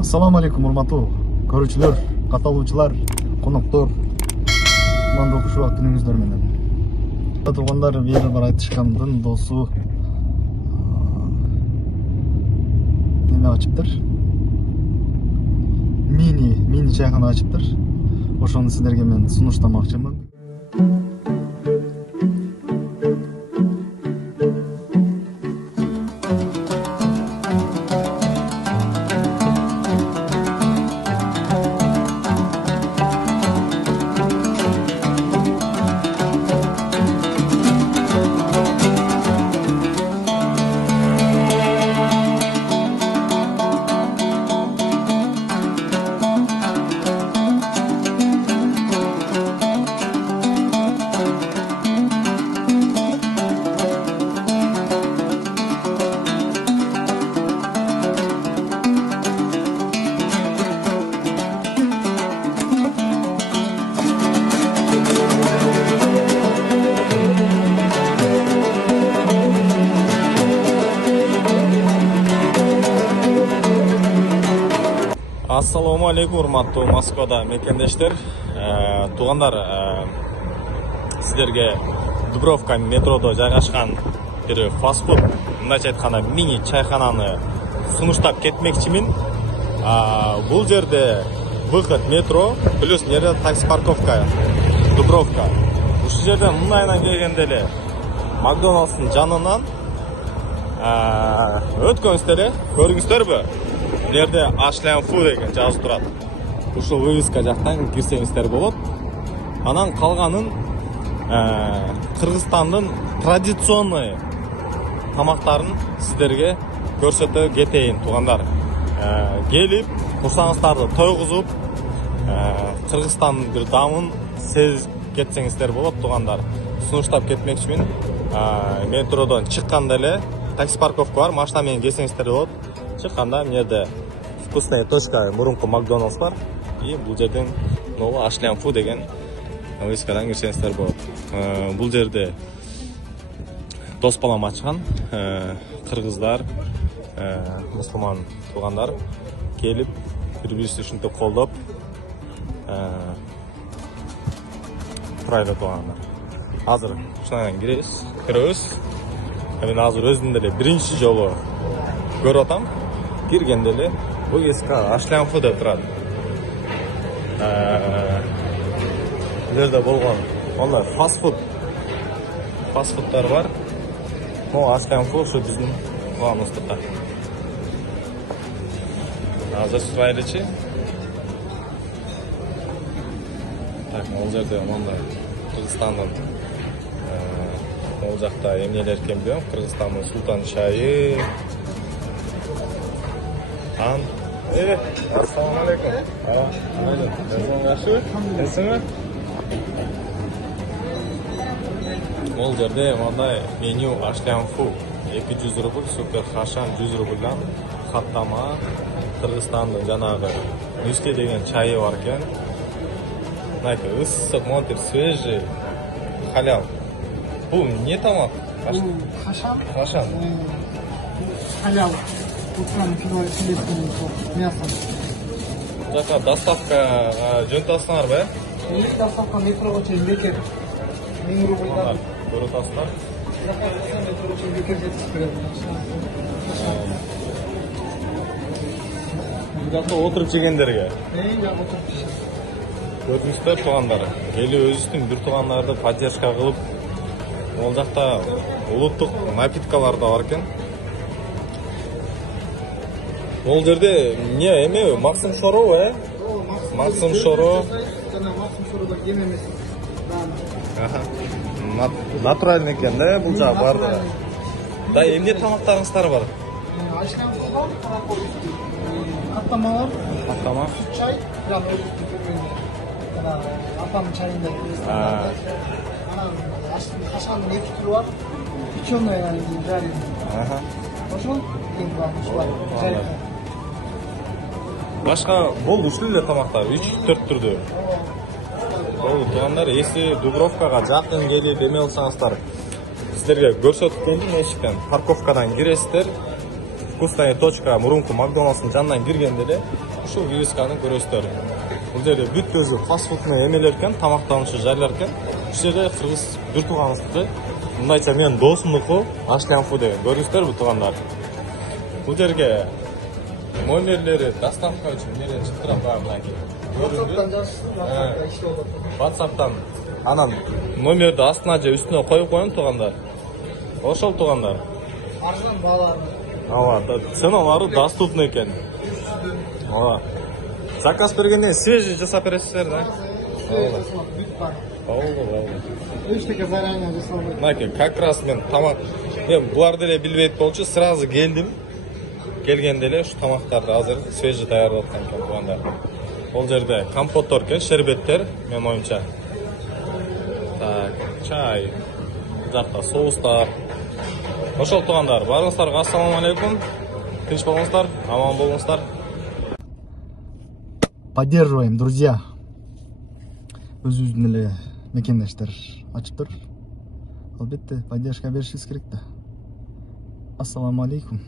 Assalamu alaikum, урматтуу көрүүчүлөр, катталуучулар, коноктор. Кутмандуу кушубак күнүңүздөр менен. Туугандар бир бар айтышкандын досу неме ачыптыр. Мини чайхана ачыптыр. Ошону сиздерге мен сунуштамакчымын. Ассаламу алейкум, урматтуу Москвада мекендештер. Туугандар, сиздерге Дубровка метродо жайгашкан бир фастфуд, мындайча айтканда мини чайхананы сунуштап кетмекчимин. Бул жерде выход метро, плюс жерде такси парковка Дубровка. Ушул жерден мындайынан келгенде эле Макдоналдстын жанынан өткөнсүздөр эле, көрдүңүздөрбү? Бул жерде Ashland Food деген жазып турат. Ушул вывеска жактан кирсеңиздер болот. Анан калганын Кыргызстандын традиционный тамактарын сиздерге көрсөтө кетейин, туугандар. Келип, курсаңыздарды тойгузуп, Кыргызстандын бир дамын сезип кетсеңиздер болот, туугандар. Сунуштап кетмекчимин. Метродон чыкканда эле такси парковка бар, машина менен келсеңиздер болот. Чыкканда мына вкусная точка, мурунку Макдоналдс бар. И бул жерден Ashland Food деген вывескадан кирсеңиздер болот. Бул жерде дос балам ачкан, кыргыздар, мусулман туугандар келип, бири-бирин ушинтип колдоп турайлы туугандар. Азыр ушундан киребиз. Мен азыр өзүм деле биринчи жолу көрүп атам. Киргенде эле вывеска Ashland Food деп турат. Бул жерде болгон ондай фастфуддар бар. Ashland Food ушу биздин планыбызда. Азыр сурайлычы. Так, бул жерде мондай Кыргызстандын ол жакта эмнелер экен билем, Кыргызстандын султан чайы. Assalamu alaikum. Бул жерде мындай меню Ashland Food 200 рубль, супер хашан 100 рубльдан каттама Кыргызстандын жанагы Нюске деген чайы бар экен. Знаете, ысык, монтир, свежий, халял. Бул не тамак? Хашан. Халял. Утром мясо. Жака доставка жөнтасыңар ба? Доставка метрого чейин бекер. 1000 рубльдан. Көрүп атасыздар. Метрого чейин бекер жетип берет. Бул жакта отуруп жегендерге. Отуруп жешет. Көрдүңүздөр, туугандар. Келип өзүбүздүн бир туугандарды поддержка кылып, ол жакта улуттук напиткалар да бар экен. Ол жерде не эме Максим Шоро, Максим Шоро. Жана Максим Шорода кем эмес. Натуральный экен да, бул жак бар да. Да, эмне тамактарыңыздар бар? Ashland Food, каттамалар, чай, жана өзүбүздүн атамдын чайында. Анан Хашандын 2 түрү бар. Печёный жареный. Ошол кең бар. Башка бул ушул эле тамактар 3-4 түрдө. Бул туугандар, эси Дубровкага жакын келип эме болсаңыздар, сиздерге көрсөтүп келдим эшиктен. Парковкадан киресиздер. Вкусная точка мурунку Макдоналдстын жанынан киргенде эле ушул вывесканы көрөсүздөр. Бул жерде бүт өзү фастфудный эмелер экен, тамактануучу жайлар экен. Ушул жерде кыргыз бир тууганыбызды, мындайча менин досумдуку Ашлян Фу деген көрүңүздөр туугандар. Бул жерге номерлери доставка үчүн менен чыгып турат мынакей. WhatsApp'tan жазсın, WhatsApp'ta işte olur. WhatsApp'tan анан номерди астына же үстүнө коюп коеюн туугандар. Ошол туугандар. Arıdan bağlarını. Ооба, ценалары доступный экен. Ооба. Заказ бергенде свежий жасап бересиздер, да? Büyük var. Болду. 3 dakika zaranla жасалды. Мынакей, как раз мен тамак, мен буларды эле билбейт болчу, сразу келдим. Келгенде эле ушу тамактарды азыр свежий даярдап аткан экен туугандар. Бул жерде компоттор экен, шербеттер, менин оюмча. Так, чай. Жакта соустар. Ошол туугандар, баарыңыздарга ассаламу алейкум. Тынч болуңуздар, аман болуңуздар. Поддерживаем, друзья. Өзүбүздүн эле мекендештер ачыптыр. Албетте поддержка беришибиз керек да. Ассаламу алейкум.